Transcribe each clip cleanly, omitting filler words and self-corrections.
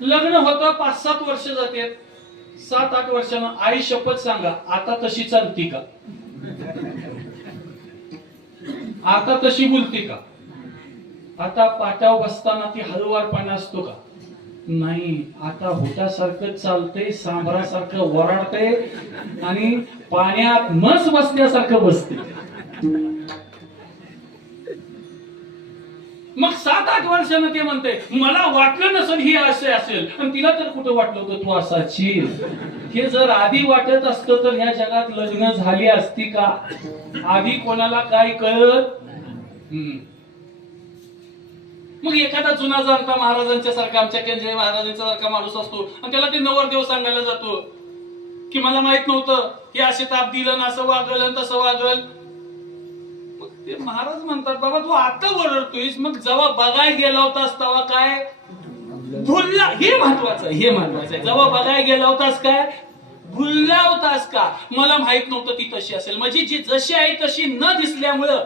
लग्न होतं 5-7 वर्ष जाते, 7-8 वर्षानं आई शपथ सांगा आता तशी चालती का, आता तशी बोलते का, आता पाट्यावर बसताना ती हळुवारपणा असतो का, नाही आता होटासारखं चालतंय, सांबरासारखं वराडतंय आणि पाण्यात मस बसल्यासारखं बसते. मग 7-8 वर्षानं ते म्हणते मला वाटलं नसेल ही असे असेल, आणि तिला तर कुठं वाटलं होतं तू असाची. हे जर आधी वाटत असतं तर ह्या जगात लग्न झाली असती का, आधी कोणाला काय कळत. मग एखादा जुना जाणता महाराजांच्या सारखा, आमच्या केंद्रीय महाराजांच्या सारखा माणूस असतो आणि त्याला ते नवरदेव सांगायला जातो की मला माहित नव्हतं हे असे ताप दिलं, असं वागल तसं वागल. मग ते महाराज म्हणतात बाबा तू आता ओरडतोयस, मग जेव्हा बघायला गेला होतास तेव्हा काय भुलला, हे महत्वाचं, हे महत्वाचं आहे. जेव्हा बघायला गेला होतास काय भुलला होतास का, मला माहित नव्हतं ती तशी असेल. म्हणजे जी जशी आहे तशी न दिसल्यामुळं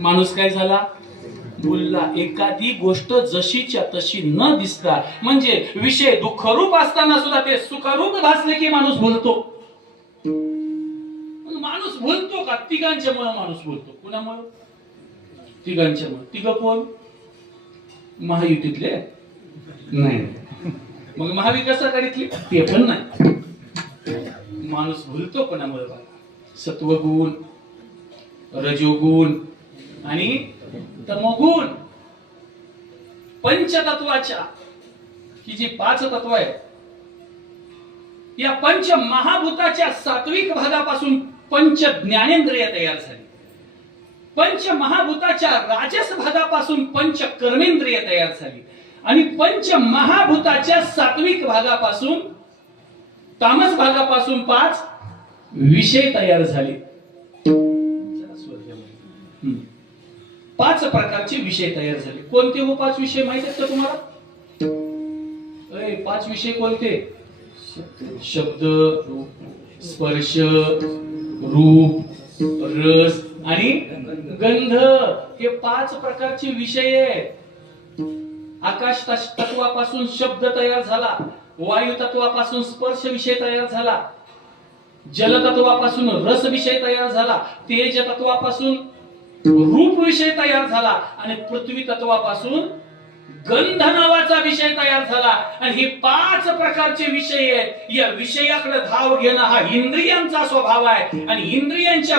माणूस काय झाला भुलला. एखादी गोष्ट जशीच्या तशी न दिसता, म्हणजे विषय दुःखरूप असताना सुद्धा ते सुखरूप भासले की माणूस भुलतो. माणूस भुलतो का, तिघांच्यामुळे माणूस भुलतो. कुणामुळे, तिघांच्यामुळे. तिघ कोण, महायुतीतले नाही, मग महाविकास आघाडीतले ते पण नाही. माणूस भुलतो कोणामुळे, सत्वगुण, रजोगुण आणि तमोगुण. पंचतत्वाच्या ही जी 5 तत्व आहे, या पंच महाभूताच्या सात्विक भागापासून पंच ज्ञानेंद्रिय तयार झाली. पंच महाभूताच्या राजस भागापासून पंच कर्मेंद्रिय तयार झाली आणि पंच महाभूताच्या सात्विक भागापासून तामस भागापासून 5 विषय तयार झाले. 5 प्रकारचे विषय तयार झाले. कोणते हो 5 विषय माहित आहेत का तुम्हाला? 5 विषय कोणते? शब्द, स्पर्श, रूप, रस आणि गंध. हे 5 प्रकारचे विषय आहेत. आकाश तत्वापासून शब्द तयार झाला, वायू तत्वापासून स्पर्श विषय तयार झाला, जल तत्वापासून रस विषय तयार झाला, तेज तत्वापासून रूप विषय तयार झाला आणि पृथ्वी तत्वापासून गंध नावाचा विषय तयार झाला. आणि हे 5 प्रकारचे विषय आहेत. या विषयाकडे धाव घेणं हा इंद्रियांचा स्वभाव आहे आणि इंद्रियांच्या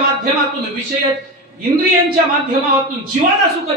माध्यमातून जीवाला सुख